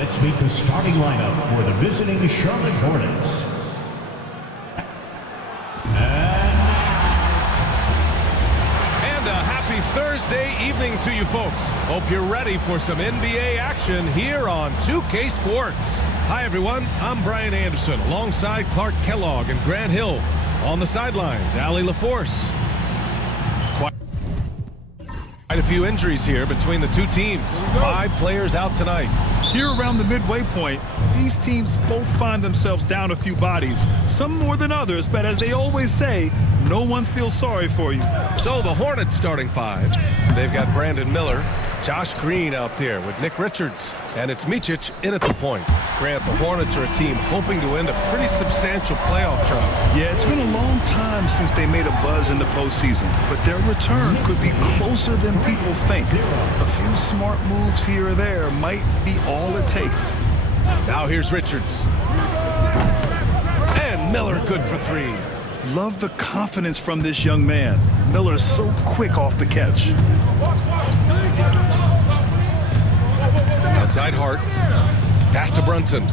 let's meet the starting lineup for the visiting Charlotte Hornets. And a happy Thursday evening to you folks. Hope you're ready for some NBA action here on 2K Sports. Hi everyone, I'm Brian Anderson alongside Clark Kellogg and Grant Hill. On the sidelines, Allie LaForce. Quite a few injuries here between the two teams. 5 players out tonight. Here around the midway point, these teams both find themselves down a few bodies, some more than others, but as they always say, no one feels sorry for you. So the Hornets starting 5. They've got Brandon Miller, Josh Green out there with Nick Richards, and it's Micic in at the point. Grant, the Hornets are a team hoping to end a pretty substantial playoff drought. Yeah, it's been a long time since they made a buzz in the postseason, but their return could be closer than people think. A few smart moves here or there might be all it takes. Now here's Richards. And Miller good for 3. Love the confidence from this young man. Miller's so quick off the catch. Outside Hart. Pass to Brunson.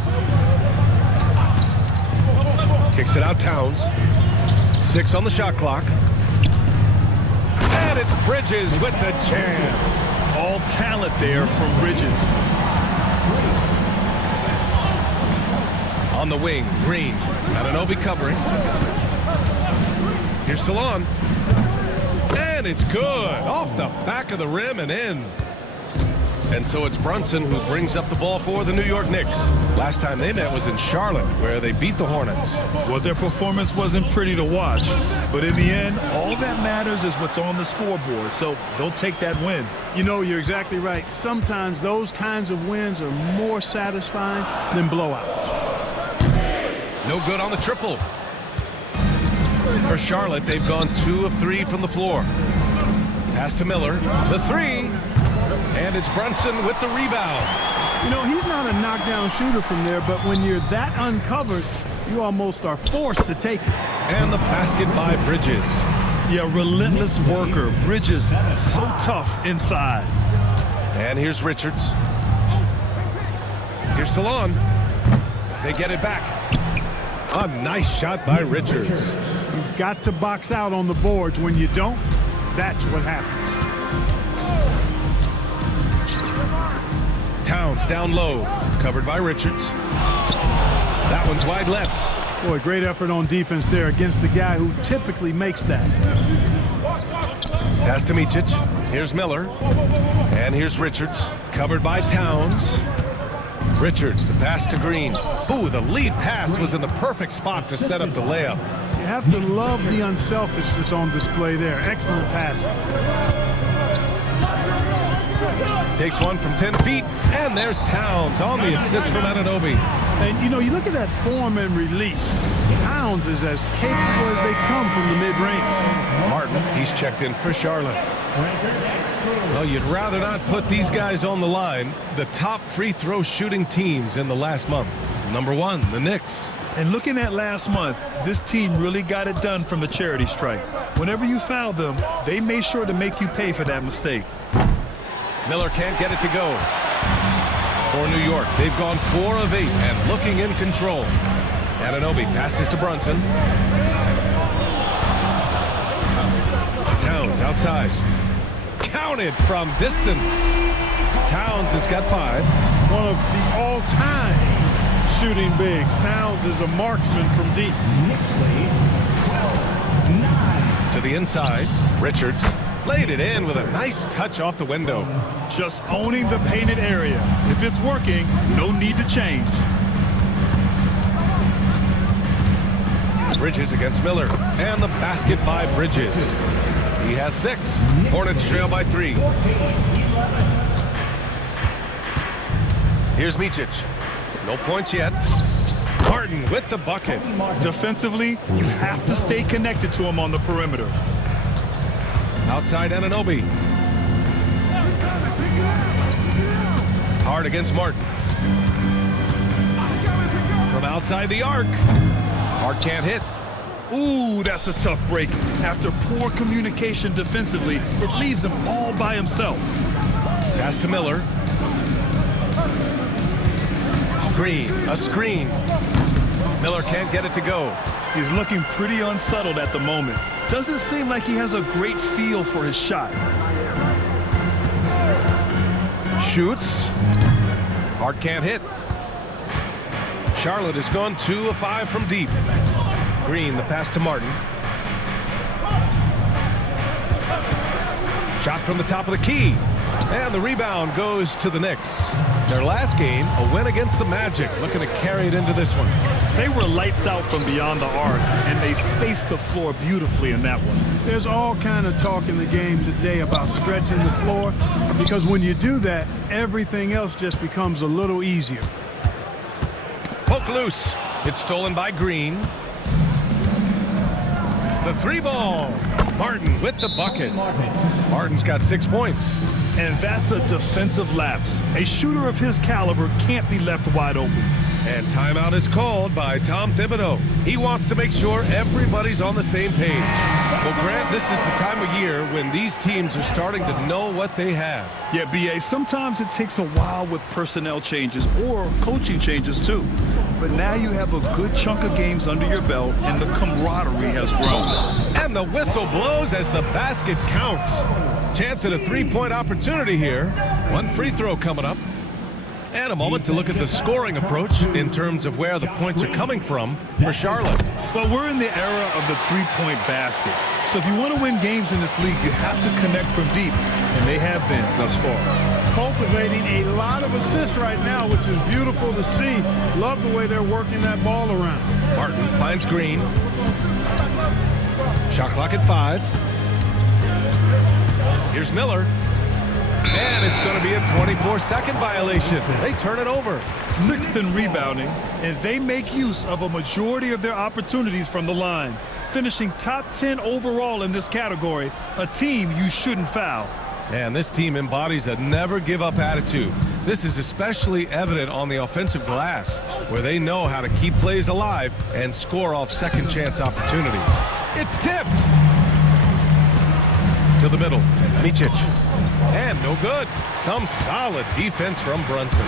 Kicks it out Towns. 6 on the shot clock. And it's Bridges with the jam. All talent there from Bridges. On the wing, Green. Anunoby covering. Here's Salon. And it's good. Off the back of the rim and in. And so it's Brunson who brings up the ball for the New York Knicks. Last time they met was in Charlotte, where they beat the Hornets. Well, their performance wasn't pretty to watch, but in the end, all that matters is what's on the scoreboard, so they'll take that win. You know, you're exactly right. Sometimes those kinds of wins are more satisfying than blowouts. No good on the triple. For Charlotte, they've gone 2 of 3 from the floor. Pass to Miller. The 3. And it's Brunson with the rebound. You know, he's not a knockdown shooter from there, but when you're that uncovered, you almost are forced to take it. And the basket by Bridges. Yeah, relentless worker. Bridges, so tough inside. And here's Richards. Here's Salon. They get it back. A nice shot by Richards. You've got to box out on the boards. When you don't, that's what happens. Towns down low, covered by Richards. That one's wide left. Boy, great effort on defense there against a guy who typically makes that. Pass to Micic. Here's Miller. And here's Richards, covered by Towns. Richards, the pass to Green. Ooh, the lead pass was in the perfect spot to set up the layup. You have to love the unselfishness on display there. Excellent passing. Takes one from 10 feet, and there's Towns on the assist from Anunoby. And, you know, you look at that form and release. Towns is as capable as they come from the mid-range. Martin, he's checked in for Charlotte. Well, you'd rather not put these guys on the line. The top free throw shooting teams in the last month. Number 1, the Knicks. And looking at last month, this team really got it done from the charity stripe. Whenever you fouled them, they made sure to make you pay for that mistake. Miller can't get it to go. For New York, they've gone 4 of 8 and looking in control. Anunoby passes to Brunson. Towns outside. Counted from distance. Towns has got 5. One of the all-time shooting bigs. Towns is a marksman from deep. To the inside, Richards laid it in with a nice touch off the window. Just owning the painted area. If it's working, no need to change. Bridges against Miller, and the basket by Bridges. He has 6. Hornets trail by 3. Here's Micic. No points yet. Martin with the bucket. Defensively, you have to stay connected to him on the perimeter. Outside Anunoby. Hard against Martin. From outside the arc. Hart can't hit. Ooh, that's a tough break. After poor communication defensively, it leaves him all by himself. Pass to Miller. Green, a screen. Miller can't get it to go. He's looking pretty unsettled at the moment. Doesn't seem like he has a great feel for his shot. Shoots. Hart can't hit. Charlotte has gone 2 of 5 from deep. Green, the pass to Martin. Shot from the top of the key. And the rebound goes to the Knicks. Their last game, a win against the Magic, looking to carry it into this one. They were lights out from beyond the arc, and they spaced the floor beautifully in that one. There's all kind of talk in the game today about stretching the floor, because when you do that, everything else just becomes a little easier. Poke loose. It's stolen by Green. The 3-ball. Martin with the bucket. Martin's got 6 points. And that's a defensive lapse. A shooter of his caliber can't be left wide open. And timeout is called by Tom Thibodeau. He wants to make sure everybody's on the same page. Well, Grant, this is the time of year when these teams are starting to know what they have. Yeah, B.A., sometimes it takes a while with personnel changes or coaching changes, too. But now you have a good chunk of games under your belt, and the camaraderie has grown. And the whistle blows as the basket counts. Chance at a 3-point opportunity here. One free throw coming up. And a moment to look at the scoring approach in terms of where the points are coming from for Charlotte. Well, we're in the era of the three-point basket. So if you want to win games in this league, you have to connect from deep, and they have been thus far. Cultivating a lot of assists right now, which is beautiful to see. Love the way they're working that ball around. Martin finds Green. Shot clock at 5. Here's Miller. And it's going to be a 24-second violation. They turn it over. 6th in rebounding, and they make use of a majority of their opportunities from the line. Finishing top 10 overall in this category, a team you shouldn't foul. And this team embodies a never-give-up attitude. This is especially evident on the offensive glass, where they know how to keep plays alive and score off second-chance opportunities. It's tipped. To the middle, Micic. And no good. Some solid defense from Brunson.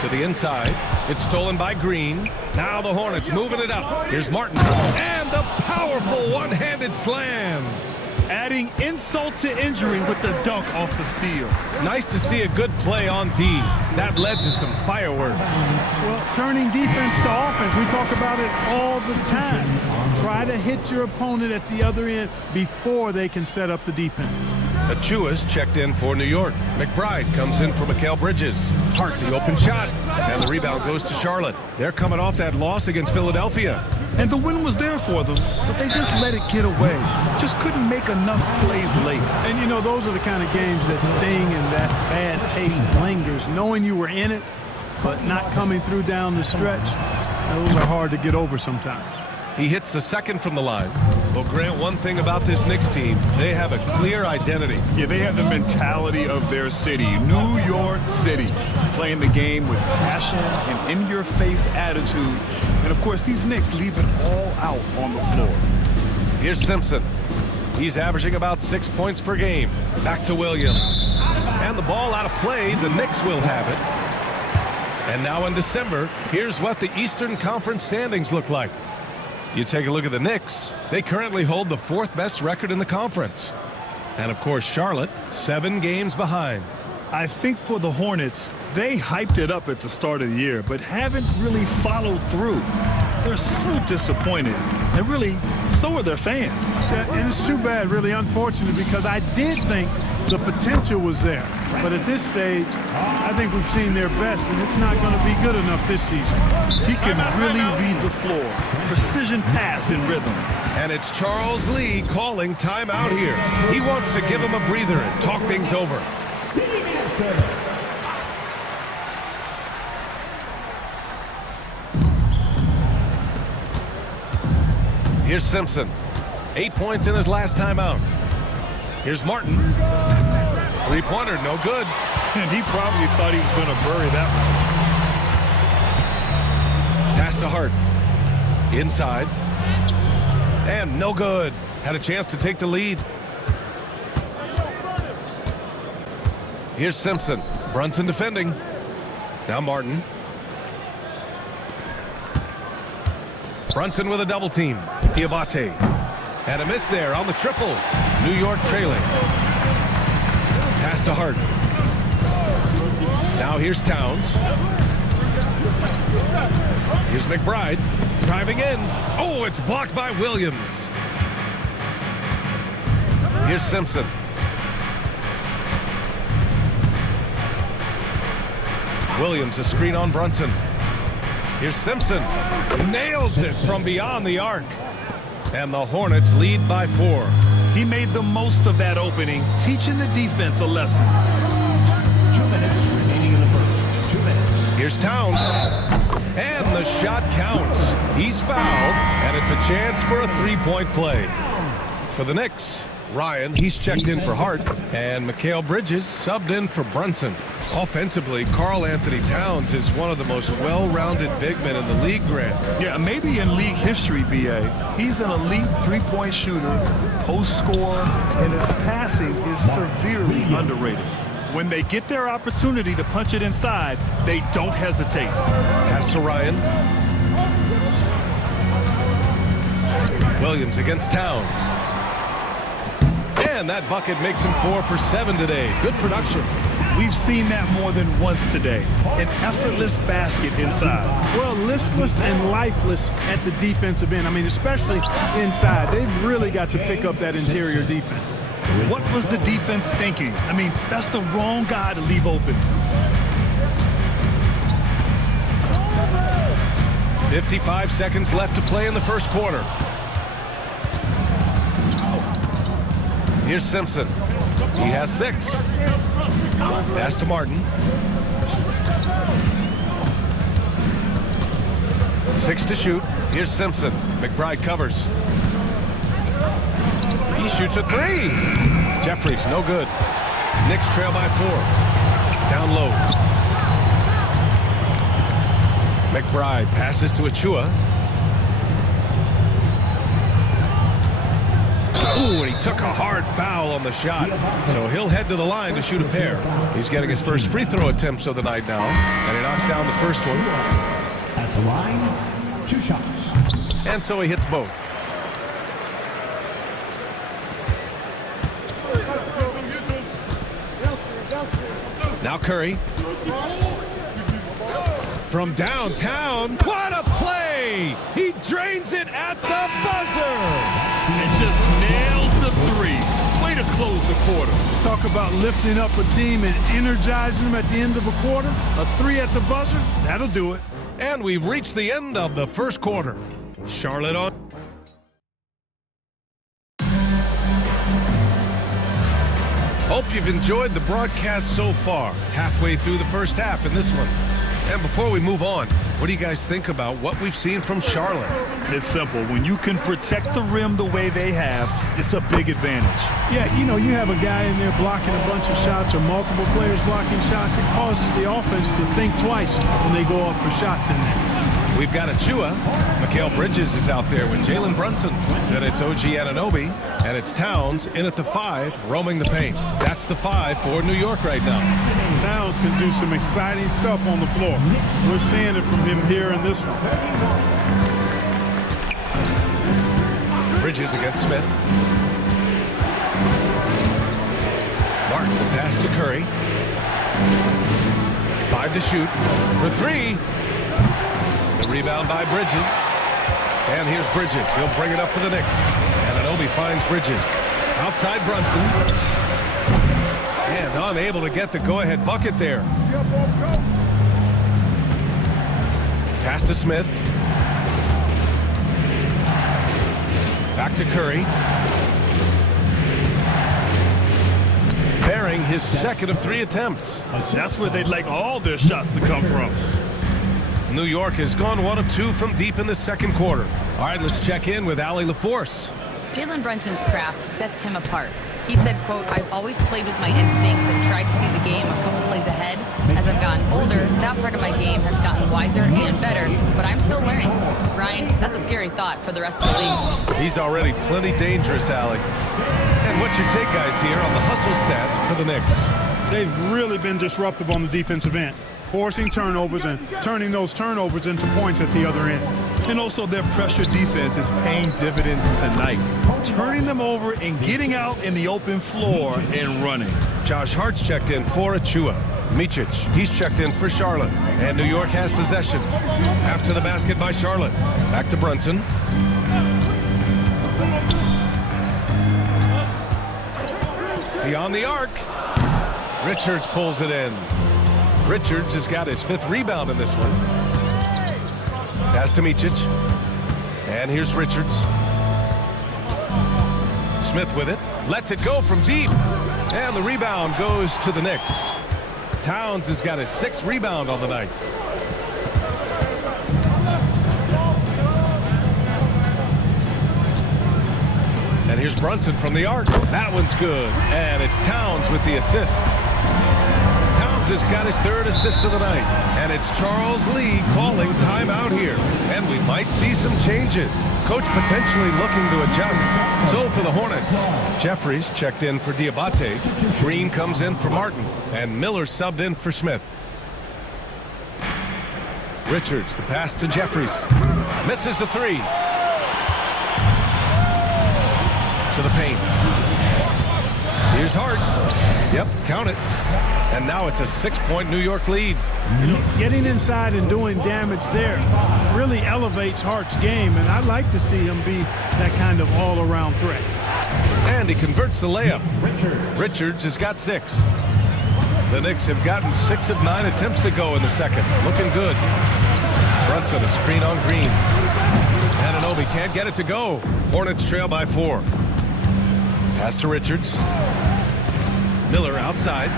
To the inside. It's stolen by Green. Now the Hornets moving it up. Here's Martin. And the powerful one-handed slam. Adding insult to injury with the dunk off the steal. Nice to see a good play on D. That led to some fireworks. Well, turning defense to offense, we talk about it all the time. Try to hit your opponent at the other end before they can set up the defense. Achua's checked in for New York. McBride comes in for Mikal Bridges. Hart, the open shot. And the rebound goes to Charlotte. They're coming off that loss against Philadelphia. And the win was there for them, but they just let it get away. Just couldn't make enough plays late. And, you know, those are the kind of games that sting and that bad taste lingers. Knowing you were in it, but not coming through down the stretch, those are hard to get over sometimes. He hits the second from the line. Well, Grant, one thing about this Knicks team, they have a clear identity. Yeah, they have the mentality of their city, New York City, playing the game with passion and in-your-face attitude. And, of course, these Knicks leave it all out on the floor. Here's Simpson. He's averaging about 6 points per game. Back to Williams. And the ball out of play. The Knicks will have it. And now in December, here's what the Eastern Conference standings look like. You take a look at the Knicks. They currently hold the 4th best record in the conference. And, of course, Charlotte, 7 games behind. I think for the Hornets, they hyped it up at the start of the year, but haven't really followed through. They're so disappointed, and really, so are their fans. Yeah, and it's too bad, really unfortunate, because I did think the potential was there. But at this stage, I think we've seen their best, and it's not going to be good enough this season. He can really read the floor. Precision pass in rhythm. And it's Charles Lee calling timeout here. He wants to give him a breather and talk things over. Here's Simpson. 8 points in his last timeout. Here's Martin. Three-pointer, no good. And he probably thought he was going to bury that one. Pass to Hart. Inside. And no good. Had a chance to take the lead. Here's Simpson. Brunson defending. Now Martin. Brunson with a double team. Diabate. And a miss there on the triple. New York trailing. Pass to Harden. Now here's Towns. Here's McBride. Driving in. Oh, it's blocked by Williams. Here's Simpson. Williams, a screen on Brunson. Here's Simpson. Nails it from beyond the arc. And the Hornets lead by 4. He made the most of that opening, teaching the defense a lesson. 2 minutes remaining in the first. 2 minutes. Here's Towns. And the shot counts. He's fouled, and it's a chance for a three-point play. For the Knicks, Ryan, he's checked in for Hart, and Mikal Bridges subbed in for Brunson. Offensively, Karl Anthony Towns is one of the most well-rounded big men in the league, Grant. Yeah, maybe in league history, B.A. He's an elite three-point shooter, post scorer, and his passing is severely underrated. When they get their opportunity to punch it inside, they don't hesitate. Pass to Ryan. Williams against Towns. And that bucket makes him 4 for 7 today. Good production. We've seen that more than once today. An effortless basket inside. Well, listless and lifeless at the defensive end. I mean, especially inside. They've really got to pick up that interior defense. What was the defense thinking? I mean, that's the wrong guy to leave open. 55 seconds left to play in the first quarter. Here's Simpson. He has 6. Pass to Martin. 6 to shoot. Here's Simpson. McBride covers. He shoots a 3. Jeffries, no good. Knicks trail by 4. Down low. McBride passes to Achua. Ooh, and he took a hard foul on the shot. So he'll head to the line to shoot a pair. He's getting his first free throw attempts of the night now. And he knocks down the first one. At the line, 2 shots. And so he hits both. Now Curry. From downtown. What a play! He drains it at the buzzer! And just nails the 3. Way to close the quarter. Talk about lifting up a team and energizing them at the end of a quarter. A 3 at the buzzer, that'll do it. And we've reached the end of the first quarter. Charlotte on. Hope you've enjoyed the broadcast so far. Halfway through the first half in this one. And before we move on, what do you guys think about what we've seen from Charlotte? It's simple. When you can protect the rim the way they have, it's a big advantage. Yeah, you know, you have a guy in there blocking a bunch of shots or multiple players blocking shots. It causes the offense to think twice when they go up for shots in there. We've got Achua. Mikal Bridges is out there with Jalen Brunson. Then it's OG Anunoby. And it's Towns in at the 5, roaming the paint. That's the 5 for New York right now. Towns can do some exciting stuff on the floor. We're seeing it from him here in this one. Bridges against Smith. Martin, the pass to Curry. 5 to shoot for 3. The rebound by Bridges. And here's Bridges. He'll bring it up for the Knicks. And Anunoby finds Bridges. Outside Brunson. And unable to get the go-ahead bucket there. Pass to Smith. Back to Curry. Bearing his second of 3 attempts. That's where they'd like all their shots to come from. New York has gone 1 of 2 from deep in the second quarter. All right, let's check in with Allie LaForce. Jalen Brunson's craft sets him apart. He said, quote, "I've always played with my instincts and tried to see the game a couple plays ahead. As I've gotten older, that part of my game has gotten wiser and better, but I'm still learning." Ryan, that's a scary thought for the rest of the league. He's already plenty dangerous, Allie. And what's your take, guys, here on the hustle stats for the Knicks? They've really been disruptive on the defensive end. forcing turnovers and turning those turnovers into points at the other end. And also their pressure defense is paying dividends tonight. Turning them over and getting out in the open floor and running. Josh Hart's checked in for Achua. Micic, he's checked in for Charlotte. And New York has possession. After the basket by Charlotte. Back to Brunson. Beyond the arc. Richards pulls it in. Richards has got his 5th rebound in this one. Pass to Micic. And here's Richards. Smith with it. Lets it go from deep. And the rebound goes to the Knicks. Towns has got his 6th rebound on the night. And here's Brunson from the arc. That one's good. And it's Towns with the assist. Towns has got his 3rd assist of the night. And it's Charles Lee calling timeout here. And we might see some changes. Coach potentially looking to adjust. So for the Hornets, Jeffries checked in for Diabate. Green comes in for Martin. And Miller subbed in for Smith. Richards, the pass to Jeffries. Misses the 3. To the paint. Here's Hart. Yep, count it. And now it's a 6-point New York lead. You know, getting inside and doing damage there really elevates Hart's game, and I'd like to see him be that kind of all-around threat. And he converts the layup. Richards has got 6. The Knicks have gotten 6 of 9 attempts to go in the second. Looking good. Brunson, a screen on Green. Anunoby can't get it to go. Hornets trail by 4. Pass to Richards. Miller outside.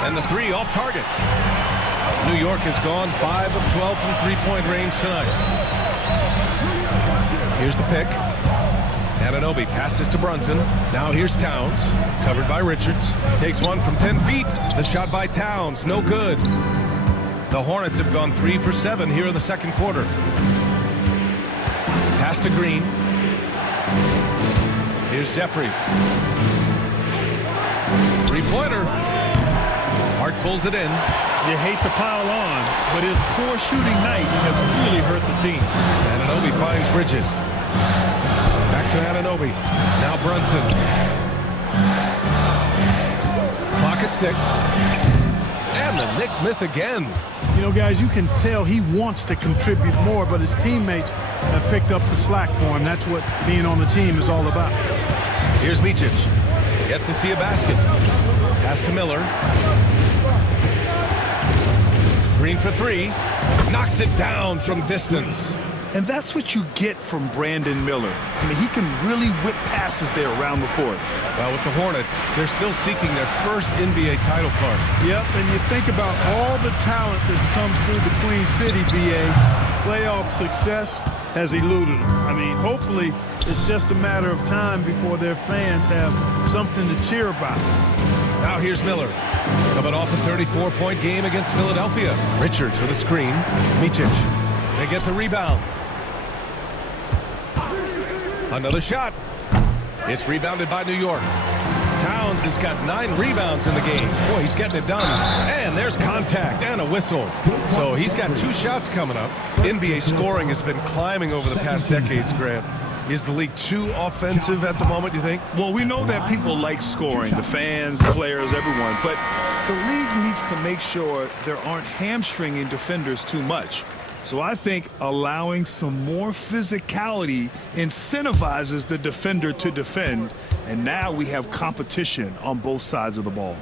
And the 3 off target. New York has gone 5 of 12 from 3-point range tonight. Here's the pick. Anunoby passes to Brunson. Now here's Towns. Covered by Richards. Takes one from 10 feet. The shot by Towns. No good. The Hornets have gone 3 for 7 here in the second quarter. Pass to Green. Here's Jeffries. 3-pointer. Hart pulls it in. You hate to pile on, but his poor shooting night has really hurt the team. Anunoby finds Bridges. Back to Anunoby. Now Brunson. Clock at 6. And the Knicks miss again. You know, guys, you can tell he wants to contribute more, but his teammates have picked up the slack for him. That's what being on the team is all about. Here's Micic. Yet to see a basket. Pass to Miller. Green for 3. Knocks it down from distance. And that's what you get from Brandon Miller. I mean, he can really whip passes there around the court. Well, with the Hornets, they're still seeking their first NBA title card. Yep, and you think about all the talent that's come through the Queen City, BA. Playoff success has eluded them. I mean, hopefully it's just a matter of time before their fans have something to cheer about. Now here's Miller. Coming off a 34-point game against Philadelphia. Richards with a screen. Micic. They get the rebound. Another shot. It's rebounded by New York. Towns has got 9 rebounds in the game. Boy, he's getting it done. And there's contact and a whistle. So he's got 2 shots coming up. NBA scoring has been climbing over the past decades, Grant. Is the league too offensive at the moment, you think? Well, we know that people like scoring, the fans, the players, everyone. But the league needs to make sure there aren't hamstringing defenders too much. So I think allowing some more physicality incentivizes the defender to defend. And now we have competition on both sides of the ball.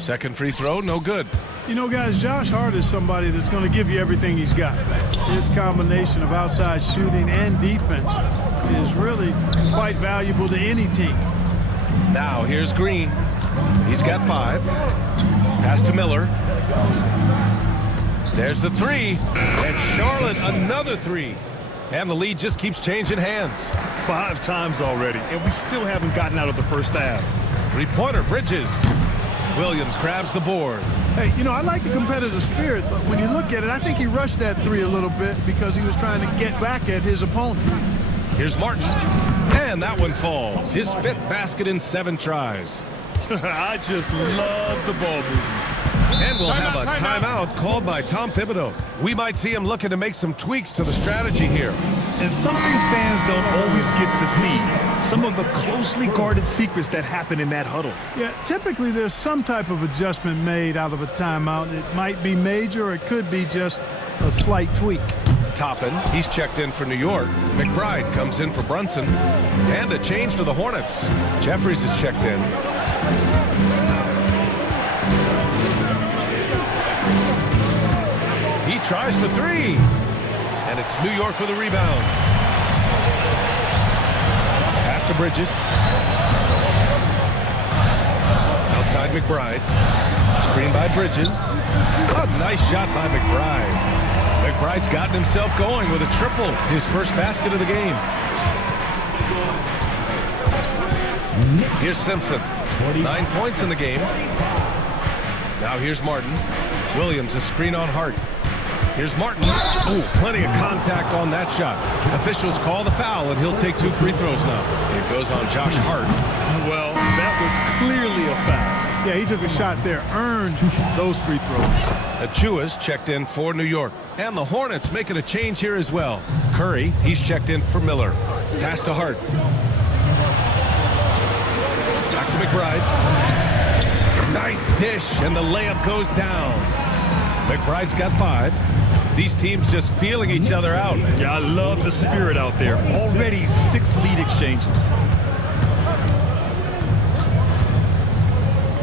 Second free throw, no good. You know, guys, Josh Hart is somebody that's going to give you everything he's got. His combination of outside shooting and defense is really quite valuable to any team. Now here's Green. He's got 5. Pass to Miller. There's the 3. And Charlotte another 3. And the lead just keeps changing hands. 5 times already, and we still haven't gotten out of the first half. 3-pointer, Bridges. Williams grabs the board. Hey, you know, I like the competitive spirit, but when you look at it, I think he rushed that 3 a little bit because he was trying to get back at his opponent. Here's Martin. And that one falls. His 5th basket in 7 tries. I just love the ball movement. And we'll have a timeout called by Tom Thibodeau. We might see him looking to make some tweaks to the strategy here. And something fans don't always get to see, some of the closely guarded secrets that happen in that huddle. Yeah, typically there's some type of adjustment made out of a timeout. It might be major or it could be just a slight tweak. Toppin, he's checked in for New York. McBride comes in for Brunson. And a change for the Hornets. Jeffries is checked in. He tries for three. And it's New York with a rebound. Pass to Bridges. Outside McBride. Screen by Bridges. A nice shot by McBride. McBride's gotten himself going with a triple, his first basket of the game. Here's Simpson. 9 points in the game. Now here's Martin. Williams, a screen on Hart. Here's Martin. Oh, plenty of contact on that shot. Officials call the foul, and he'll take 2 free throws now. It goes on Josh Hart. Well, that was clearly a foul. Yeah, he took a shot there, earned those free throws. Achua's checked in for New York. And the Hornets making a change here as well. Curry, he's checked in for Miller. Pass to Hart. Back to McBride. Nice dish, and the layup goes down. McBride's got 5. These teams just feeling each other out. Yeah, I love the spirit out there. Already 6 lead exchanges.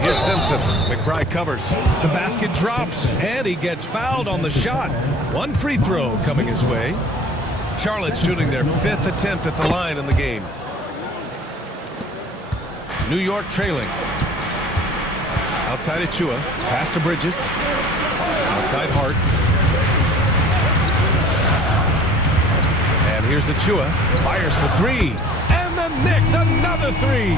Here's Simpson. McBride covers. The basket drops, and he gets fouled on the shot. 1 free throw coming his way. Charlotte shooting their 5th attempt at the line in the game. New York trailing. Outside Achua. Pass to Bridges. Outside Hart. And here's Achua. Fires for 3. And the Knicks another 3.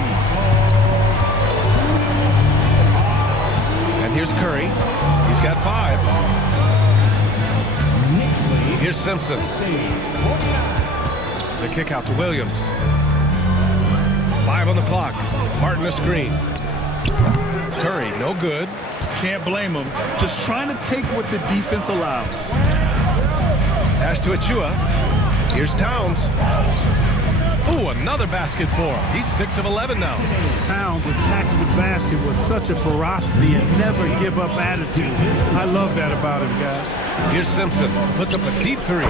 And here's Curry. He's got 5. Here's Simpson. The kick out to Williams. 5 on the clock. Martin a screen. Curry, no good. Can't blame him. Just trying to take what the defense allows. Pass to Achua. Here's Towns. Ooh, another basket for him. He's 6 of 11 now. Towns attacks the basket with such a ferocity and never give up attitude. I love that about him, guys. Here's Simpson. Puts up a deep 3.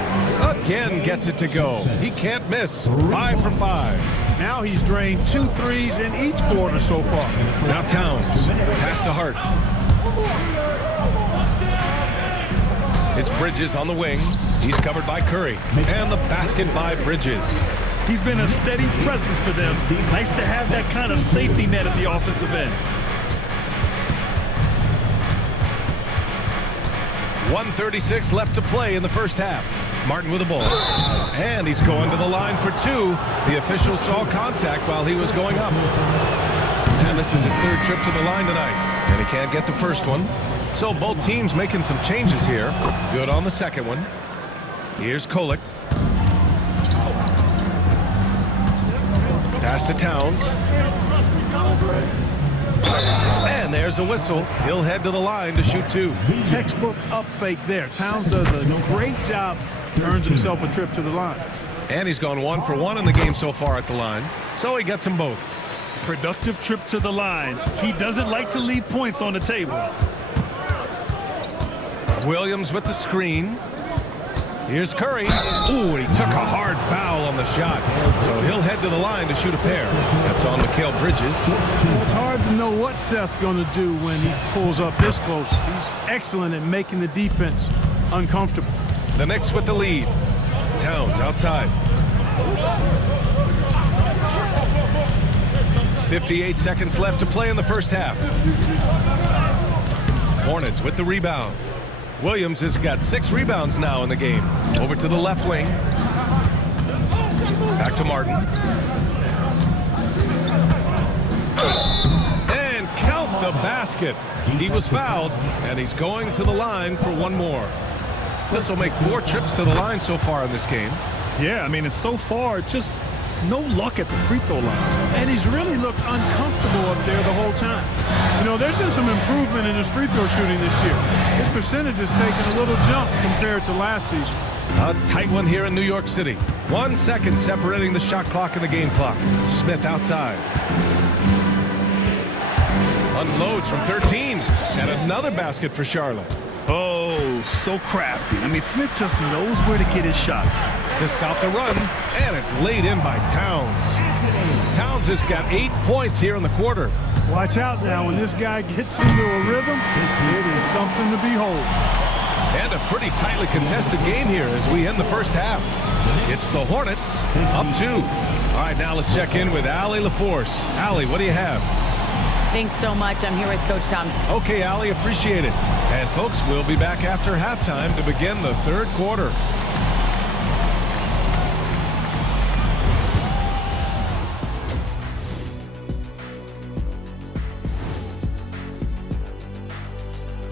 Again gets it to go. He can't miss. 5 for 5. Now he's drained 2 threes in each quarter so far. Now Towns. Pass to Hart. It's Bridges on the wing. He's covered by Curry. And the basket by Bridges. He's been a steady presence for them. Nice to have that kind of safety net at the offensive end. 1:36 left to play in the first half. Martin with the ball. And he's going to the line for 2. The official saw contact while he was going up. And this is his 3rd trip to the line tonight. And he can't get the first one. So both teams making some changes here. Good on the second one. Here's Kolek. Pass to Towns. And there's a whistle. He'll head to the line to shoot 2. Textbook up fake there. Towns does a great job. Earns himself a trip to the line. And he's gone 1 for 1 in the game so far at the line. So he gets them both. Productive trip to the line. He doesn't like to leave points on the table. Williams with the screen. Here's Curry. Ooh, he took a hard foul on the shot. So he'll head to the line to shoot a pair. That's on Mikal Bridges. It's hard to know what Seth's going to do when he pulls up this close. He's excellent at making the defense uncomfortable. The Knicks with the lead. Towns outside. 58 seconds left to play in the first half. Hornets with the rebound. Williams has got 6 rebounds now in the game. Over to the left wing. Back to Martin. And count the basket. He was fouled, and he's going to the line for 1 more. This will make 4 trips to the line so far in this game. Yeah, I mean, it's so far just no luck at the free throw line. And he's really looked uncomfortable up there the whole time. You know, there's been some improvement in his free throw shooting this year. His percentage has taken a little jump compared to last season. A tight one here in New York City. 1 second separating the shot clock and the game clock. Smith outside. Unloads from 13. And another basket for Charlotte. Oh, so crafty. I mean, Smith just knows where to get his shots. To stop the run, and it's laid in by Towns. Towns has got 8 points here in the quarter. Watch out now. When this guy gets into a rhythm, it is something to behold. And a pretty tightly contested game here as we end the first half. It's the Hornets up 2. All right, now let's check in with Allie LaForce. Allie, what do you have? Thanks so much. I'm here with Coach Tom. Okay, Allie, appreciate it. And folks, we'll be back after halftime to begin the third quarter.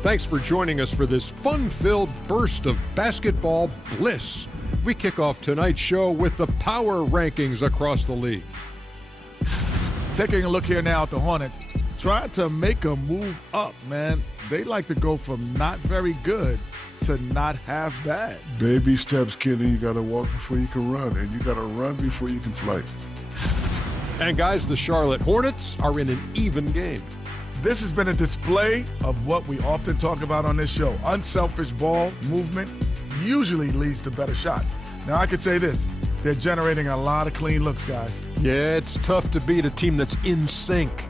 Thanks for joining us for this fun-filled burst of basketball bliss. We kick off tonight's show with the power rankings across the league. Taking a look here now at the Hornets, trying to make a move up, man. They like to go from not very good to not half bad. Baby steps, kid, and you got to walk before you can run, and you got to run before you can fly. And guys, the Charlotte Hornets are in an even game. This has been a display of what we often talk about on this show. Unselfish ball movement usually leads to better shots. Now, I could say this. They're generating a lot of clean looks, guys. Yeah, it's tough to beat a team that's in sync.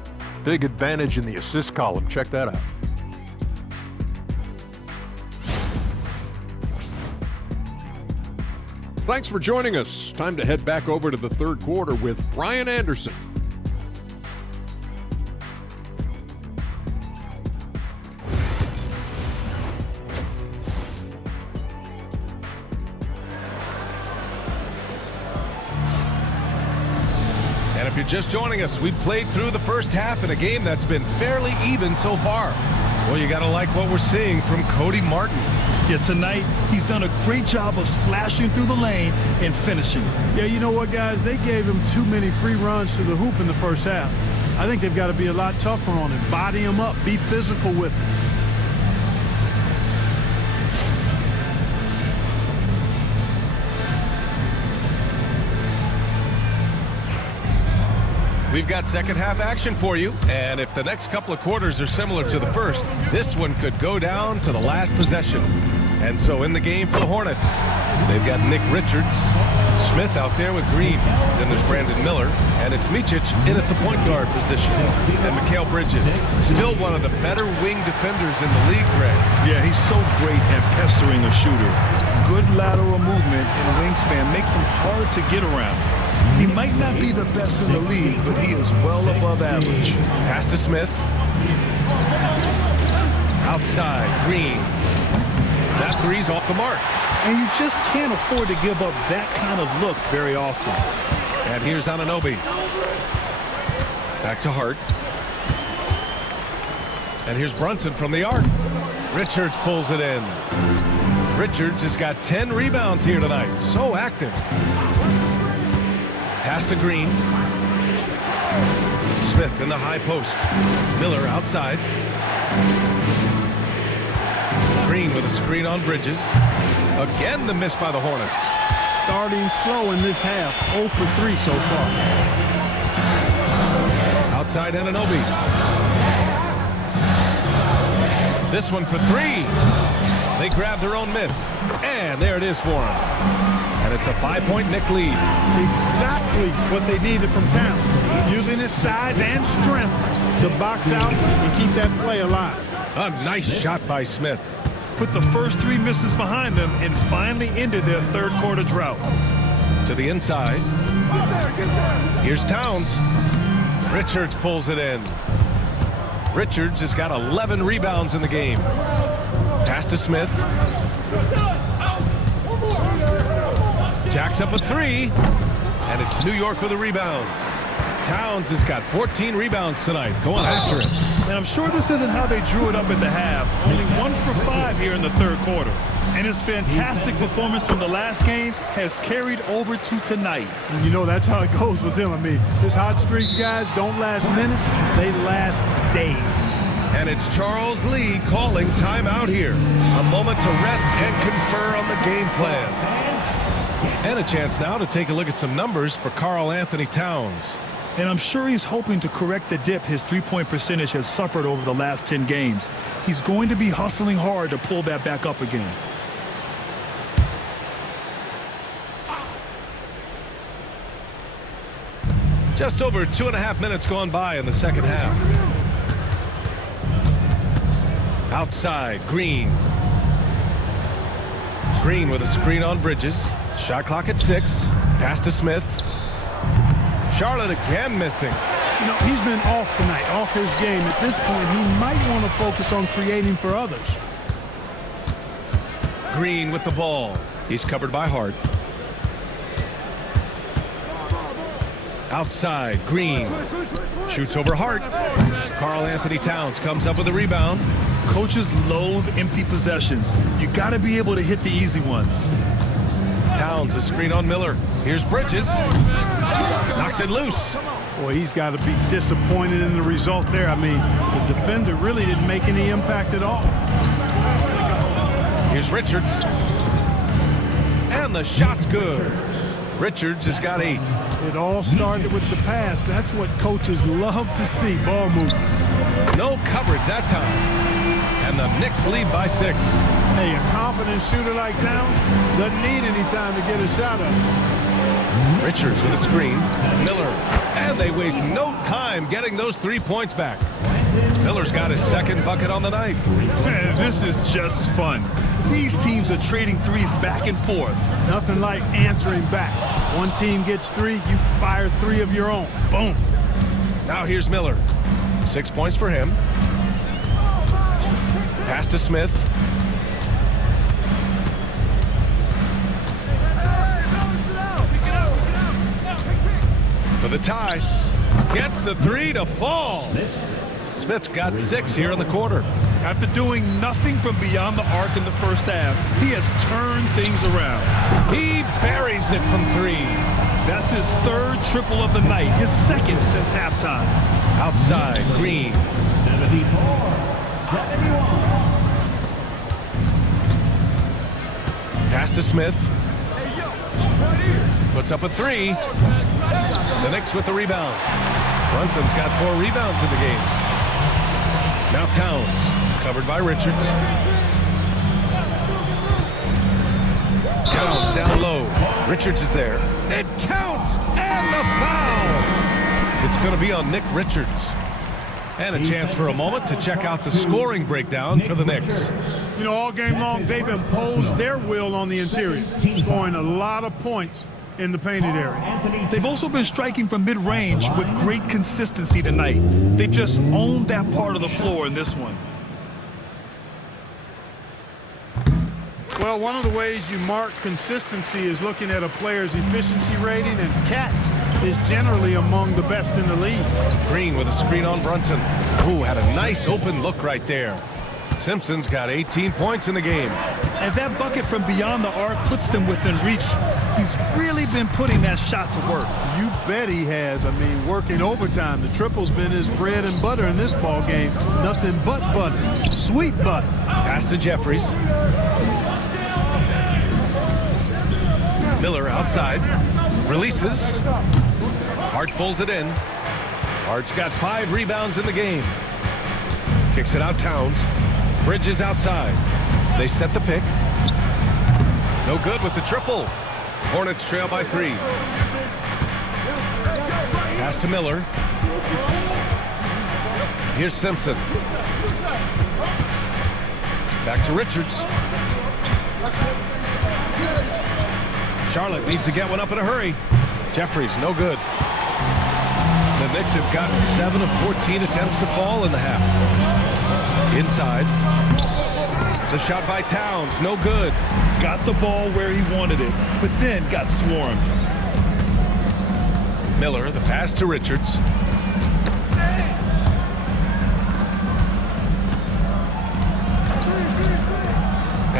Big advantage in the assist column. Check that out. Thanks for joining us. Time to head back over to the third quarter with Brian Anderson. And if you're just joining us, we played through the first half in a game that's been fairly even so far. Well, you got to like what we're seeing from Cody Martin. Yeah, tonight, he's done a great job of slashing through the lane and finishing. Yeah, you know what, guys? They gave him too many free runs to the hoop in the first half. I think they've got to be a lot tougher on him. Body him up. Be physical with him. We've got second half action for you, and if the next couple of quarters are similar to the first, this one could go down to the last possession. And so in the game for the Hornets, they've got Nick Richards, Smith out there with Green. Then there's Brandon Miller, and it's Micic in at the point guard position. And Mikal Bridges, still one of the better wing defenders in the league, Greg. Yeah, he's so great at pestering a shooter. Good lateral movement and wingspan makes him hard to get around. He might not be the best in the league, but he is well above average. Pass to Smith. Outside, Green. That three's off the mark. And you just can't afford to give up that kind of look very often. And here's Anunoby. Back to Hart. And here's Brunson from the arc. Richards pulls it in. Richards has got 10 rebounds here tonight. So active. Pass to Green. Smith in the high post. Miller outside. Green with a screen on Bridges. Again, the miss by the Hornets. Starting slow in this half. 0 for 3 so far. Outside Anunoby. This one for 3. They grab their own miss. And there it is for him. And it's a 5-point Knick lead. Exactly what they needed from Towns. Using his size and strength to box out and keep that play alive. A nice shot by Smith. Put the first 3 misses behind them and finally ended their third quarter drought. To the inside. Here's Towns. Richards pulls it in. Richards has got 11 rebounds in the game. Pass to Smith. Jacks up a 3, and it's New York with a rebound. Towns has got 14 rebounds tonight, going after him. And I'm sure this isn't how they drew it up at the half. Only 1 for 5 here in the third quarter. And his fantastic performance from the last game has carried over to tonight. And you know that's how it goes with him. I mean, his hot streaks, guys, don't last minutes. They last days. And it's Charles Lee calling timeout here. A moment to rest and confer on the game plan. And a chance now to take a look at some numbers for Karl Anthony Towns. And I'm sure he's hoping to correct the dip his three-point percentage has suffered over the last 10 games. He's going to be hustling hard to pull that back up again. Just over 2.5 minutes gone by in the second half. Outside, Green. Green with a screen on Bridges. Shot clock at 6. Pass to Smith. Charlotte again missing. You know, he's been off tonight, off his game. At this point, he might want to focus on creating for others. Green with the ball. He's covered by Hart. Outside, Green. Shoots over Hart. Karl Anthony Towns comes up with a rebound. Coaches loathe empty possessions. You got to be able to hit the easy ones. Towns, a screen on Miller. Here's Bridges. Knocks it loose. Boy, he's got to be disappointed in the result there. I mean, the defender really didn't make any impact at all. Here's Richards. And the shot's good. Richards has got 8. It all started with the pass. That's what coaches love to see, ball movement. No coverage that time. And the Knicks lead by 6. Hey, a confident shooter like Towns doesn't need any time to get a shot up. Richards with a screen. Miller. And they waste no time getting those 3 points back. Miller's got his second bucket on the night. Man, this is just fun. These teams are trading threes back and forth. Nothing like answering back. One team gets 3, you fire 3 of your own. Boom. Now here's Miller. 6 points for him. Pass to Smith. For the tie. Gets the 3 to fall. Smith's got 6 here in the quarter. After doing nothing from beyond the arc in the first half, he has turned things around. He buries it from 3. That's his 3rd triple of the night, his 2nd since halftime. Outside, Green. 74-71. Pass to Smith. Puts up a 3. The Knicks with the rebound. Brunson's got 4 rebounds in the game. Now Towns, covered by Richards. Towns down low. Richards is there. It counts! And the foul! It's going to be on Nick Richards. And a chance for a moment to check out the scoring breakdown for the Knicks. You know, all game long, they've imposed their will on the interior, scoring a lot of points in the painted area. They've also been striking from mid-range with great consistency tonight. They just owned that part of the floor in this one. Well, one of the ways you mark consistency is looking at a player's efficiency rating, and Cats is generally among the best in the league. Green with a screen on Brunson. Ooh, had a nice open look right there. Simpson's got 18 points in the game. And that bucket from beyond the arc puts them within reach. He's really been putting that shot to work. You bet he has. I mean, working overtime. The triple's been his bread and butter in this ball game. Nothing but butter. Sweet butter. Pass to Jeffries. Miller outside. Releases. Hart pulls it in. Hart's got 5 rebounds in the game. Kicks it out Towns. Bridges outside. They set the pick. No good with the triple. Hornets trail by 3. Pass to Miller. Here's Simpson. Back to Richards. Charlotte needs to get one up in a hurry. Jeffries, no good. The Knicks have gotten 7 of 14 attempts to fall in the half. Inside. The shot by Towns, no good. Got the ball where he wanted it, but then got swarmed. Miller, the pass to Richards.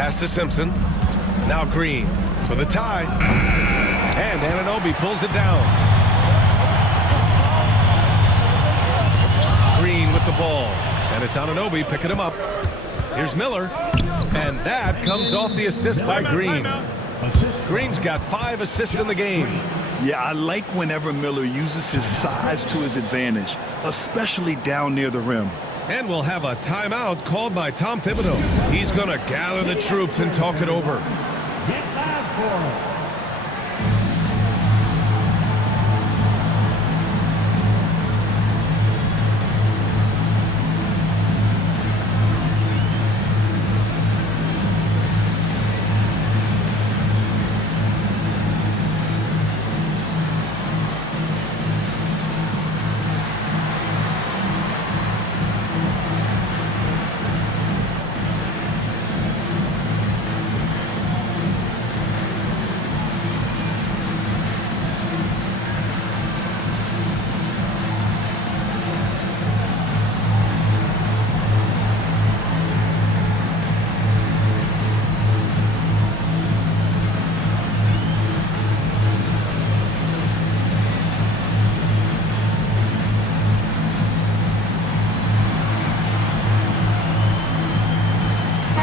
Pass to Simpson. Now Green for the tie. And Anunoby pulls it down. Green with the ball. And it's Anunoby picking him up. Here's Miller. And that comes off the assist by Green. Green's got 5 assists in the game. Yeah, I like whenever Miller uses his size to his advantage, especially down near the rim. And we'll have a timeout called by Tom Thibodeau. He's going to gather the troops and talk it over. Get loud for it.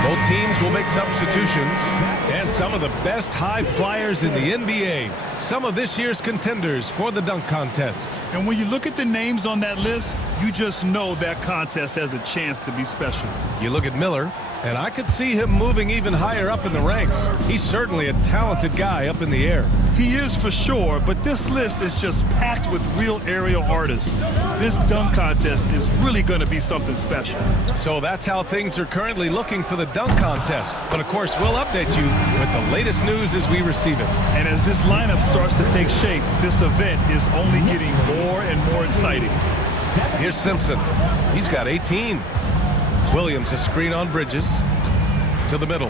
Both teams will make substitutions, and some of the best high flyers in the NBA. Some of this year's contenders for the dunk contest. And when you look at the names on that list, you just know that contest has a chance to be special. You look at Miller, and I could see him moving even higher up in the ranks. He's certainly a talented guy up in the air. He is for sure, but this list is just packed with real aerial artists. This dunk contest is really going to be something special. So that's how things are currently looking for the dunk contest. But of course, we'll update you with the latest news as we receive it. And as this lineup starts to take shape, this event is only getting more and more exciting. Here's Simpson. He's got 18. Williams a screen on Bridges to the middle.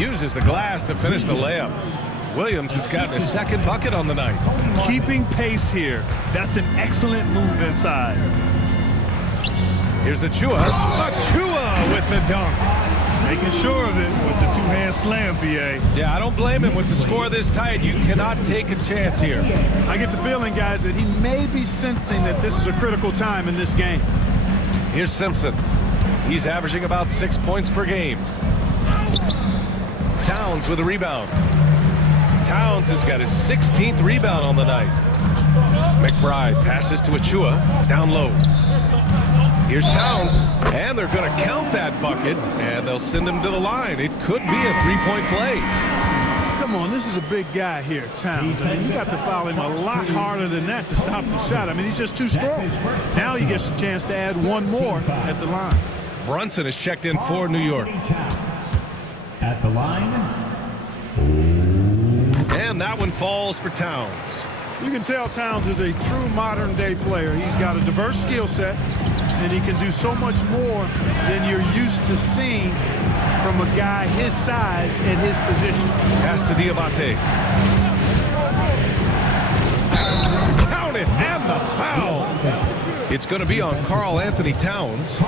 Uses the glass to finish the layup. Williams has gotten his second bucket on the night. Keeping pace here. That's an excellent move inside. Here's Achua. Achua with the dunk. Making sure of it with the two-hand slam, B.A. Yeah, I don't blame him with the score this tight. You cannot take a chance here. I get the feeling, guys, that he may be sensing that this is a critical time in this game. Here's Simpson. He's averaging about 6 points per game. Towns with a rebound. Towns has got his 16th rebound on the night. McBride passes to Achua, down low. Here's Towns, and they're going to count that bucket, and they'll send him to the line. It could be a three-point play. Come on, this is a big guy here, Towns. I mean, you got to foul him a lot harder than that to stop the shot. I mean, he's just too strong. Now he gets a chance to add one more at the line. Brunson is checked in for New York. At the line. And that one falls for Towns. You can tell Towns is a true modern-day player. He's got a diverse skill set, and he can do so much more than you're used to seeing from a guy his size at his position. Pass to Diabate. Count it, and the foul. It's going to be on Karl Anthony Towns.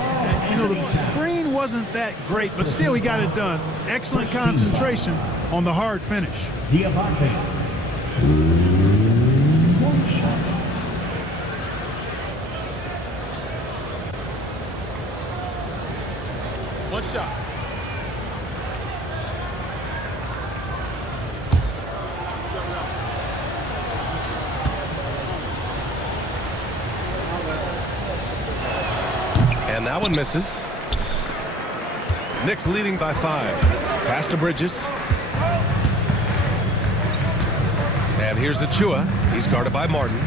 You know, the screen wasn't that great, but still he got it done. Excellent concentration on the hard finish. Diabate. One shot. One shot. And that one misses. Knicks leading by 5. Pass to Bridges. And here's Achua. He's guarded by Martin.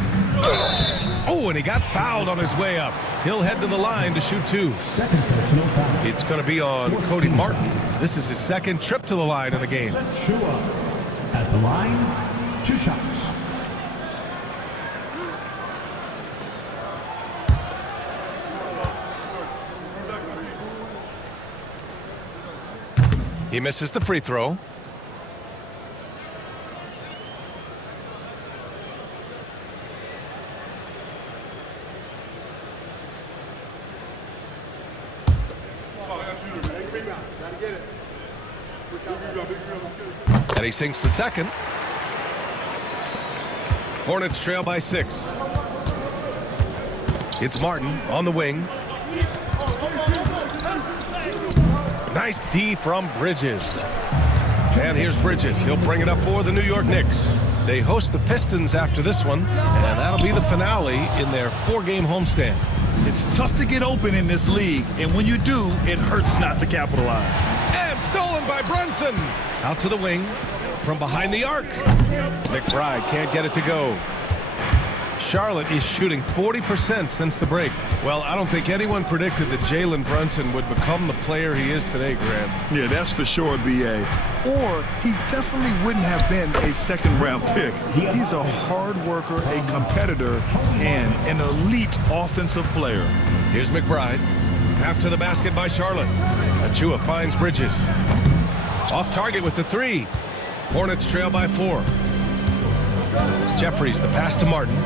Oh, and he got fouled on his way up. He'll head to the line to shoot 2. Second personal foul. It's going to be on Cody Martin. This is his second trip to the line in the game. Chua. At the line. 2 shots. He misses the free throw. And he sinks the second. Hornets trail by 6. It's Martin on the wing. Nice D from Bridges. And here's Bridges. He'll bring it up for the New York Knicks. They host the Pistons after this one, and that'll be the finale in their 4-game homestand. It's tough to get open in this league, and when you do, it hurts not to capitalize. And stolen by Brunson. Out to the wing from behind the arc. McBride can't get it to go. Charlotte is shooting 40% since the break. Well, I don't think anyone predicted that Jalen Brunson would become the player he is today, Grant. Yeah, that's for sure, B.A. Or he definitely wouldn't have been a second-round pick. He's a hard worker, a competitor, and an elite offensive player. Here's McBride. After the basket by Charlotte. Achua finds Bridges. Off target with the 3. Hornets trail by 4. Jeffries, the pass to Martin.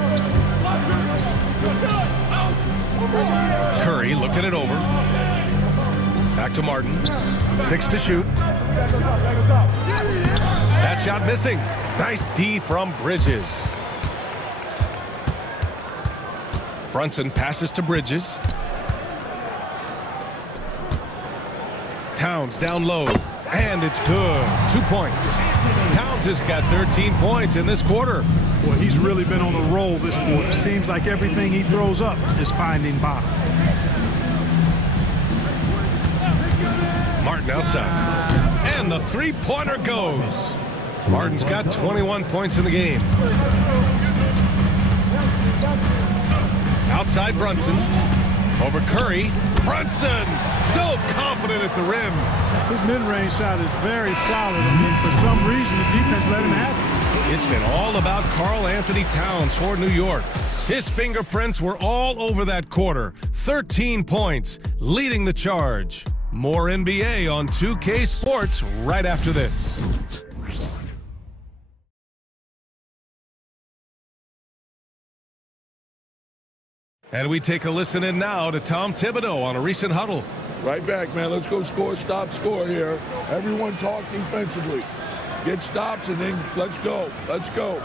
Curry looking it over. Back to Martin. 6 to shoot. That shot missing. Nice D from Bridges. Brunson passes to Bridges. Towns down low. And it's good. 2 points. Towns has got 13 points in this quarter. Well, he's really been on a roll this quarter. Seems like everything he throws up is finding bottom. Martin outside. And the 3-pointer goes. Martin's got 21 points in the game. Outside Brunson. Over Curry. Brunson so confident at the rim. His mid-range shot is very solid. I mean, for some reason, the defense let him have it. It's been all about Karl Anthony Towns for New York. His fingerprints were all over that quarter. 13 points, leading the charge. More NBA on 2K Sports right after this. And we take a listen in now to Tom Thibodeau on a recent huddle. Right back, man. Let's go score, stop, score here. Everyone talk defensively. Get stops and then let's go. Let's go.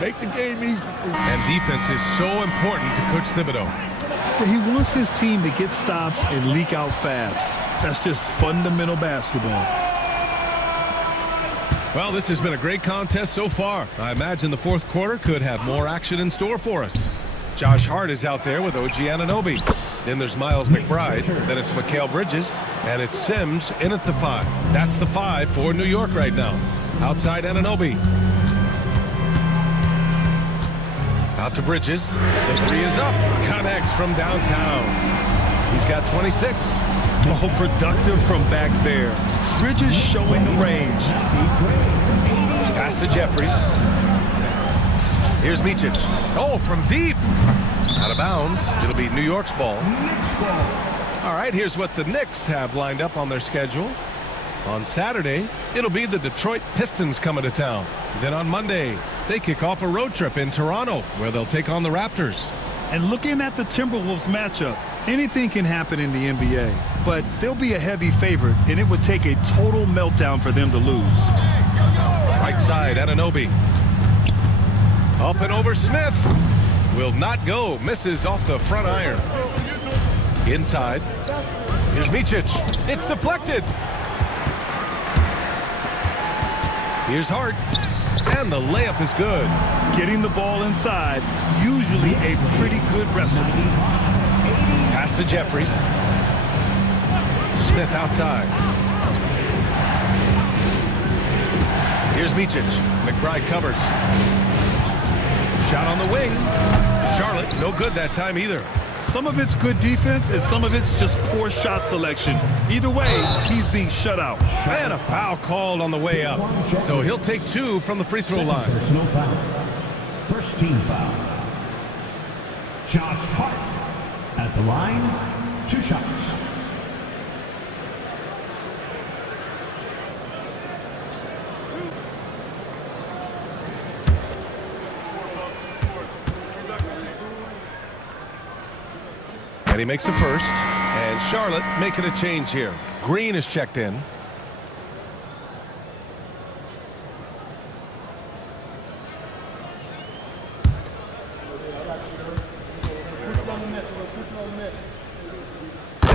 Make the game easy. And defense is so important to Coach Thibodeau. He wants his team to get stops and leak out fast. That's just fundamental basketball. Well, this has been a great contest so far. I imagine the fourth quarter could have more action in store for us. Josh Hart is out there with OG Anunoby. Then there's Miles McBride. Then it's Mikal Bridges. And it's Sims in at the 5. That's the 5 for New York right now. Outside Anunoby. Out to Bridges. The 3 is up. Connects from downtown. He's got 26. Oh, productive from back there. Bridges showing the range. Pass to Jeffries. Here's Micic. Oh, from deep. Out of bounds. It'll be New York's ball. All right, here's what the Knicks have lined up on their schedule. On Saturday, it'll be the Detroit Pistons coming to town. Then on Monday, they kick off a road trip in Toronto, where they'll take on the Raptors. And looking at the Timberwolves matchup, anything can happen in the NBA. But they'll be a heavy favorite, and it would take a total meltdown for them to lose. Right side, Anunoby. Up and over Smith. Will not go. Misses off the front iron. Inside. Here's Micic. It's deflected. Here's Hart. And the layup is good. Getting the ball inside, usually a pretty good recipe. Pass to Jeffries. Smith outside. Here's Micic. McBride covers. Shot on the wing. Charlotte, no good that time either. Some of it's good defense and some of it's just poor shot selection. Either way, he's being shut out. And a foul called on the way up. So he'll take 2 from the free throw line. Personal foul. First team foul. Josh Hart at the line. 2 shots. And he makes the first. And Charlotte making a change here. Green is checked in.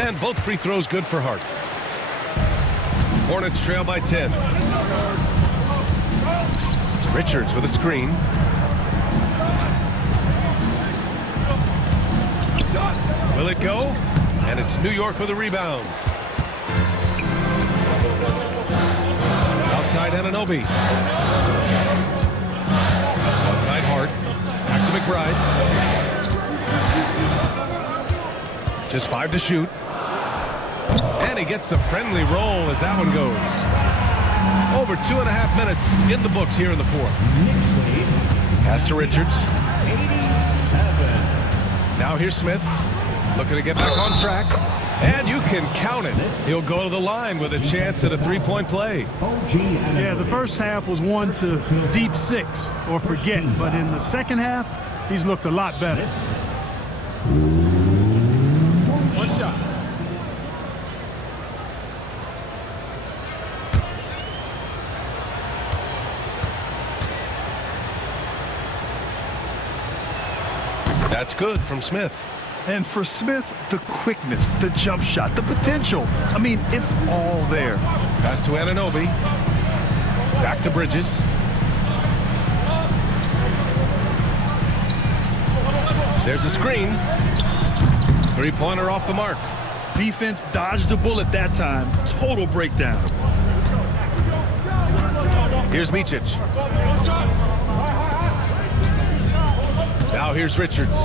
And both free throws good for Hart. Hornets trail by 10. Richards with a screen. Will it go? And it's New York with a rebound. Outside Anunoby. Outside Hart. Back to McBride. Just 5 to shoot. And he gets the friendly roll as that one goes. Over 2.5 minutes in the books here in the fourth. Pass to Richards. 87. Now here's Smith. Looking to get back on track. And you can count it. He'll go to the line with a chance at a three-point play. Yeah, the first half was one to deep 6 or forget. But in the second half, he's looked a lot better. One shot. That's good from Smith. And for Smith, the quickness, the jump shot, the potential. I mean, it's all there. Pass to Anunoby. Back to Bridges. There's a screen. Three-pointer off the mark. Defense dodged a bullet that time. Total breakdown. Here's Micic. Now here's Richards.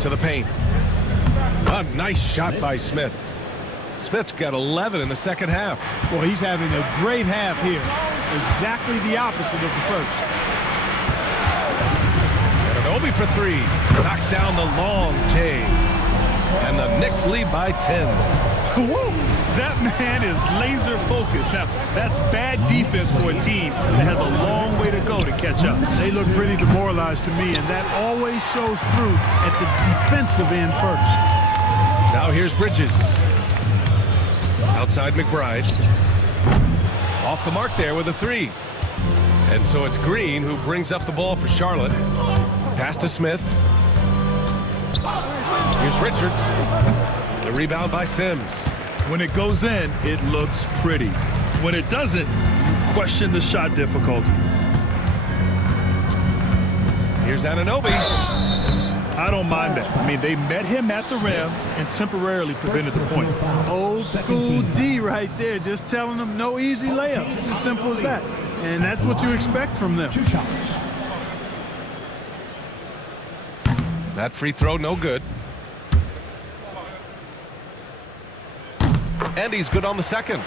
To the paint. A nice shot by Smith. Smith's got 11 in the second half. Well, he's having a great half here. Exactly the opposite of the first. Anunoby for 3. Knocks down the long J. And the Knicks lead by 10. Whoa, that man is laser focused. Now, that's bad defense for a team that has a long way to go to catch up. They look pretty demoralized to me, and that always shows through at the defensive end first. Now here's Bridges. Outside McBride. Off the mark there with a 3. And so it's Green who brings up the ball for Charlotte. Pass to Smith. Here's Richards. The rebound by Sims. When it goes in, it looks pretty. When it doesn't, you question the shot difficulty. Here's Anunoby. I don't mind that. I mean, they met him at the rim and temporarily prevented the points. Old school D right there, just telling them no easy layups. It's as simple as that. And that's what you expect from them. 2 shots. That free throw no good. And he's good on the second.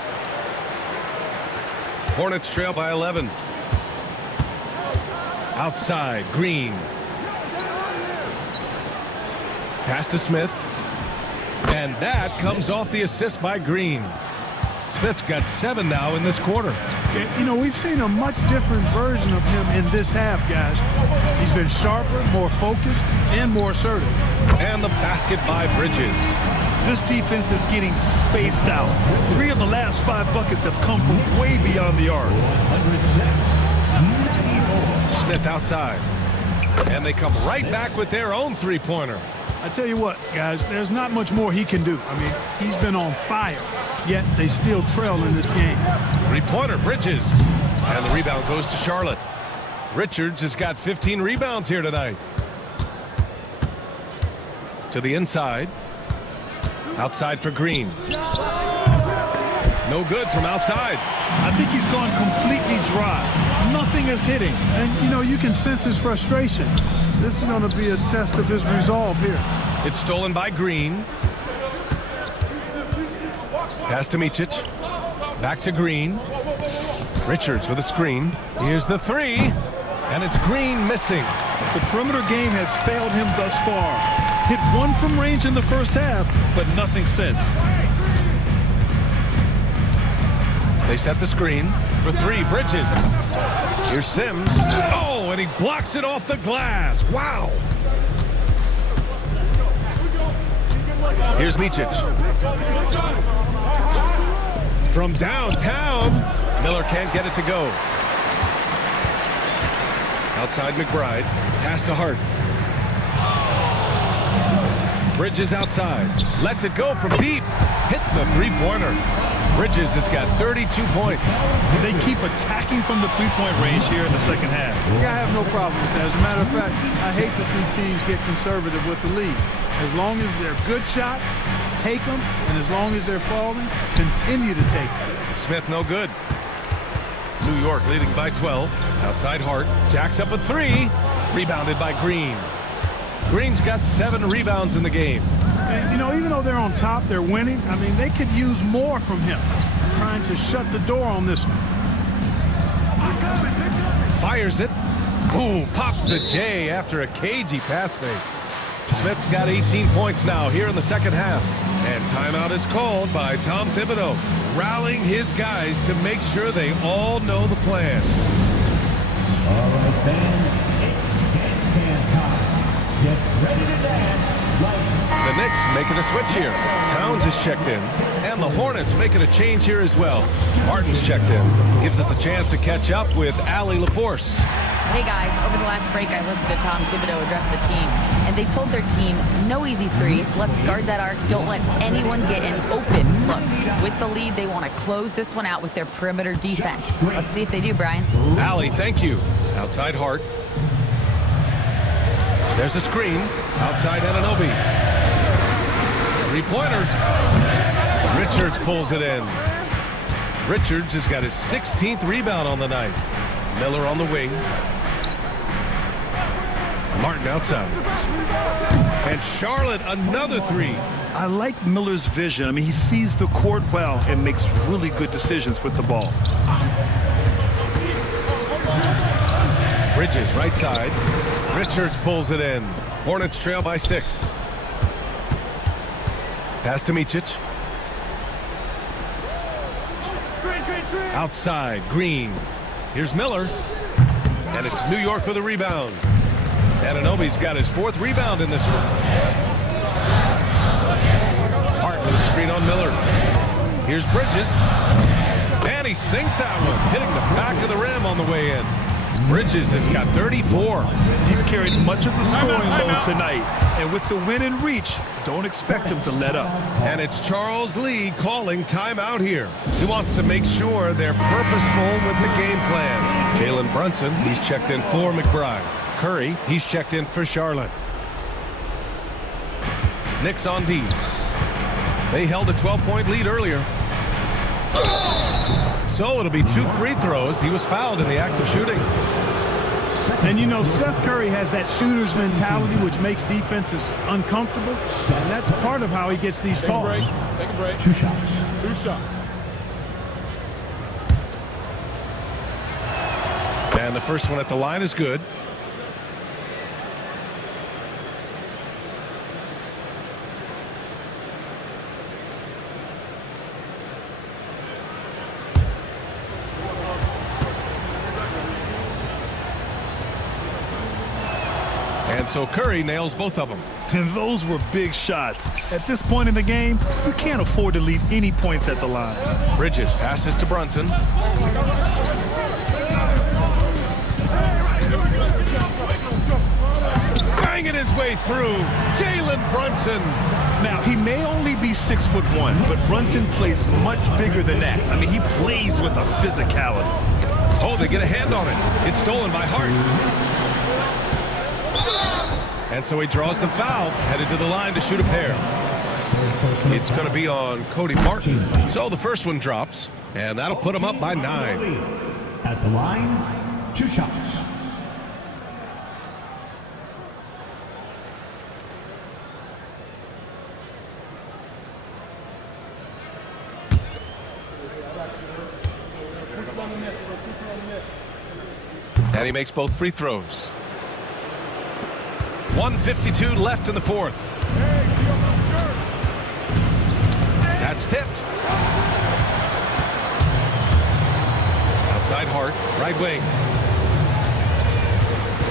Hornets trail by 11. Outside, Green. Pass to Smith. And that comes off the assist by Green. Smith's got 7 now in this quarter. You know, we've seen a much different version of him in this half, guys. He's been sharper, more focused, and more assertive. And the basket by Bridges. This defense is getting spaced out. 3 of the last 5 buckets have come from way beyond the arc. 106. Smith outside. And they come right back with their own three-pointer. I tell you what, guys, there's not much more he can do. I mean, he's been on fire, yet they still trail in this game. Three-pointer, Bridges. And the rebound goes to Charlotte. Richards has got 15 rebounds here tonight. To the inside. Outside for Green. No good from outside. I think he's gone completely dry. Nothing is hitting. And, you know, you can sense his frustration. This is going to be a test of his resolve here. It's stolen by Green. Pass to Micic. Back to Green. Richards with a screen. Here's the 3. And it's Green missing. The perimeter game has failed him thus far. Hit 1 from range in the first half, but nothing since. They set the screen for 3. Bridges. Here's Sims. Oh, and he blocks it off the glass. Wow. Here's Micic. From downtown, Miller can't get it to go. Outside McBride. Pass to Hart. Bridges outside. Lets it go from deep. Hits a three-pointer. Bridges has got 32 points. They keep attacking from the three-point range here in the second half. Yeah, I have no problem with that. As a matter of fact, I hate to see teams get conservative with the lead. As long as they're good shots, take them, and as long as they're falling, continue to take them. Smith no good. New York leading by 12. Outside Hart. Jacks up a three. Rebounded by Green. Green's got 7 rebounds in the game. And, you know, even though they're on top, they're winning. I mean, they could use more from him. Trying to shut the door on this one. Fires it. Ooh, pops the J after a cagey pass fake. Smith's got 18 points now here in the second half. And timeout is called by Tom Thibodeau, rallying his guys to make sure they all know the plan. All right, fans, it's dance stand time. Get ready to dance like... The Knicks making a switch here. Towns is checked in. And the Hornets making a change here as well. Martin's checked in. Gives us a chance to catch up with Allie LaForce. Hey guys, over the last break I listened to Tom Thibodeau address the team, and they told their team, no easy threes, let's guard that arc, don't let anyone get in open. Look, with the lead, they want to close this one out with their perimeter defense. Let's see if they do, Brian. Allie, thank you. Outside Hart. There's a screen. Outside Anunoby. Three-pointer. Richards pulls it in. Richards has got his 16th rebound on the night. Miller on the wing. Martin outside. And Charlotte, another three. I like Miller's vision. I mean, he sees the court well and makes really good decisions with the ball. Bridges, right side. Richards pulls it in. Hornets trail by 6. Pass to Micic. Outside, Green. Here's Miller. And it's New York with a rebound. Anunoby's got his 4th rebound in this one. Hart with a screen on Miller. Here's Bridges. And he sinks that one, hitting the back of the rim on the way in. Bridges has got 34. He's carried much of the scoring load tonight. And with the win in reach, don't expect him to let up. And it's Charles Lee calling timeout here. He wants to make sure they're purposeful with the game plan. Jalen Brunson, he's checked in for McBride. Curry, he's checked in for Charlotte. Knicks on D. They held a 12-point lead earlier. So it'll be 2 free throws. He was fouled in the act of shooting. And you know, Seth Curry has that shooter's mentality, which makes defenses uncomfortable. And that's part of how he gets these calls. Take a break. 2 shots. 2 shots. And the first one at the line is good. And so Curry nails both of them. And those were big shots. At this point in the game, you can't afford to leave any points at the line. Bridges passes to Brunson. Banging his way through. Jalen Brunson. Now, he may only be 6'1", but Brunson plays much bigger than that. I mean, he plays with a physicality. Oh, they get a hand on it. It's stolen by Hart. And so he draws the foul, headed to the line to shoot a pair. It's going to be on Cody Martin. So the first one drops, and that'll put him up by 9. At the line, 2 shots. And he makes both free throws. 1:52 left in the 4th. That's tipped. Outside Hart, right wing.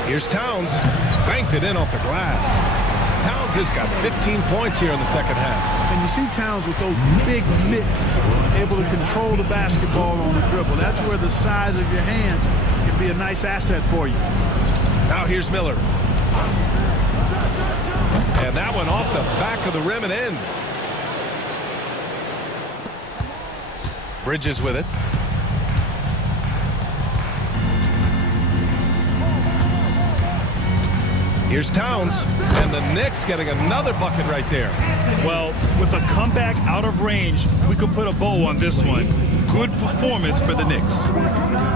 Here's Towns. Banked it in off the glass. Towns has got 15 points here in the second half. And you see Towns with those big mitts, able to control the basketball on the dribble. That's where the size of your hands can be a nice asset for you. Now here's Miller. And that one off the back of the rim and in. Bridges with it. Here's Towns, and the Knicks getting another bucket right there. Well, with a comeback out of range, we could put a bow on this one. Good performance for the Knicks.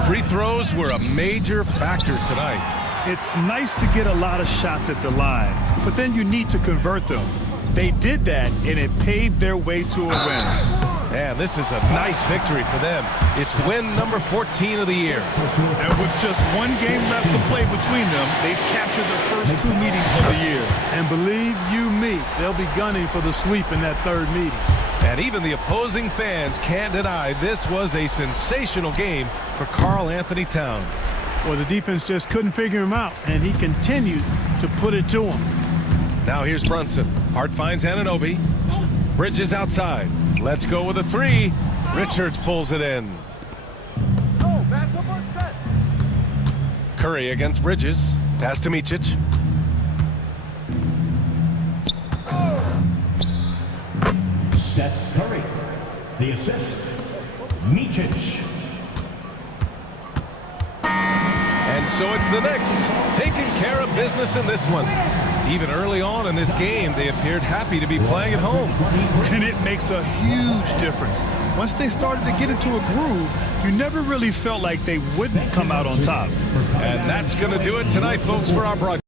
Free throws were a major factor tonight. It's nice to get a lot of shots at the line, but then you need to convert them. They did that, and it paved their way to a win. Man, this is a nice victory for them. It's win number 14 of the year. And with just one game left to play between them, they've captured the first 2 meetings of the year. And believe you me, they'll be gunning for the sweep in that third meeting. And even the opposing fans can't deny this was a sensational game for Karl Anthony Towns. Well, the defense just couldn't figure him out, and he continued to put it to him. Now here's Brunson. Hart finds Anunoby. Bridges outside. Let's go with a 3. Richards pulls it in. Curry against Bridges. Pass to Micic. Seth Curry. The assist. Micic. And so it's the Knicks taking care of business in this one. Even early on in this game, they appeared happy to be playing at home. And it makes a huge difference. Once they started to get into a groove, you never really felt like they wouldn't come out on top. And that's going to do it tonight, folks, for our broadcast.